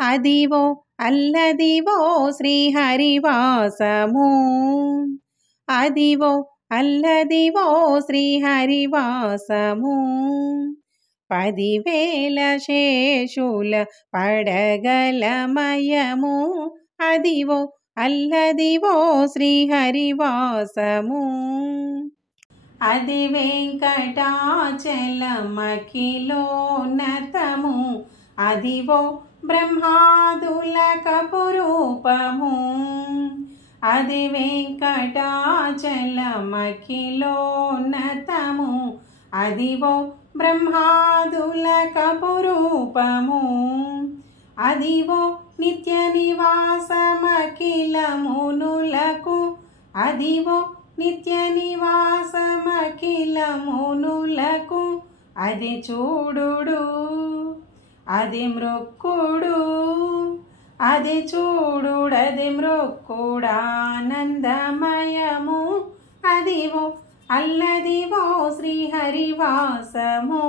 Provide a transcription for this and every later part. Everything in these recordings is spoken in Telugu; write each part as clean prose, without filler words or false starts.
అదివో అల్లదివో శ్రీహరివాసము. అదివో అల్లదివో శ్రీహరివాసము. 10,000 శేషుల పడగలమయము. అదివో అల్లదివో శ్రీహరివాసము. అది వెంకటాచలమఖిలోన్నతము. అదివో బ్రహ్మాదులకపురూపము. అది వెంకటాచలమఖిలోన్నతము. అదివో బ్రహ్మాదులకపురూపము. అదివో నిత్య నివాసమఖిలమునులకు. అదివో నిత్య నివాసమఖిలమునులకు. అది చూడుడు అది మృక్కుడు. అది చూడుడది మృక్కుడానందమయము. అదివో అల్లదివో శ్రీహరివాసము.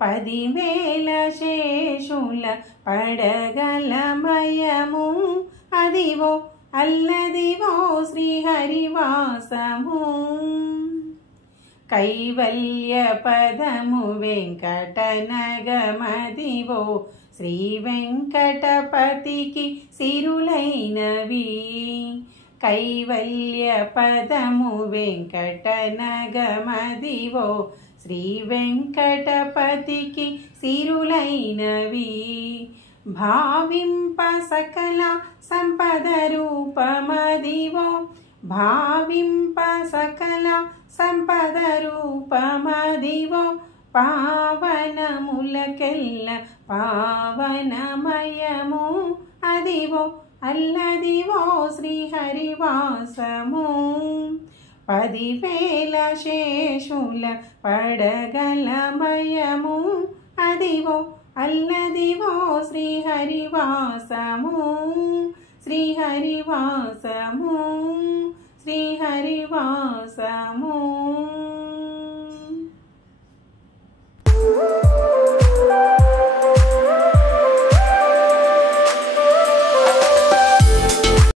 10,000 శేషుల పడగలమయము. అదివో అల్లదివో శ్రీహరివాసము. కైవల్య పదము వెంకటనగమదివో శ్రీ వెంకటపతికి సిరులైనవి. కైవల్య పదము వెంకటనగమదివో శ్రీ వెంకటపతికి సిరులైనవి. భావింప సకల సంపద రూపమదివో. భావింప సకల సంపద రూపమదివో. పావనములకెల్ల పావనమయము. అదివో అల్లదివో శ్రీహరివాసము. 10,000 శేషుల పడగలమయము. అదివో అల్లదివో శ్రీహరివాసము. శ్రీహరివాసము. శ్రీహరివాసము.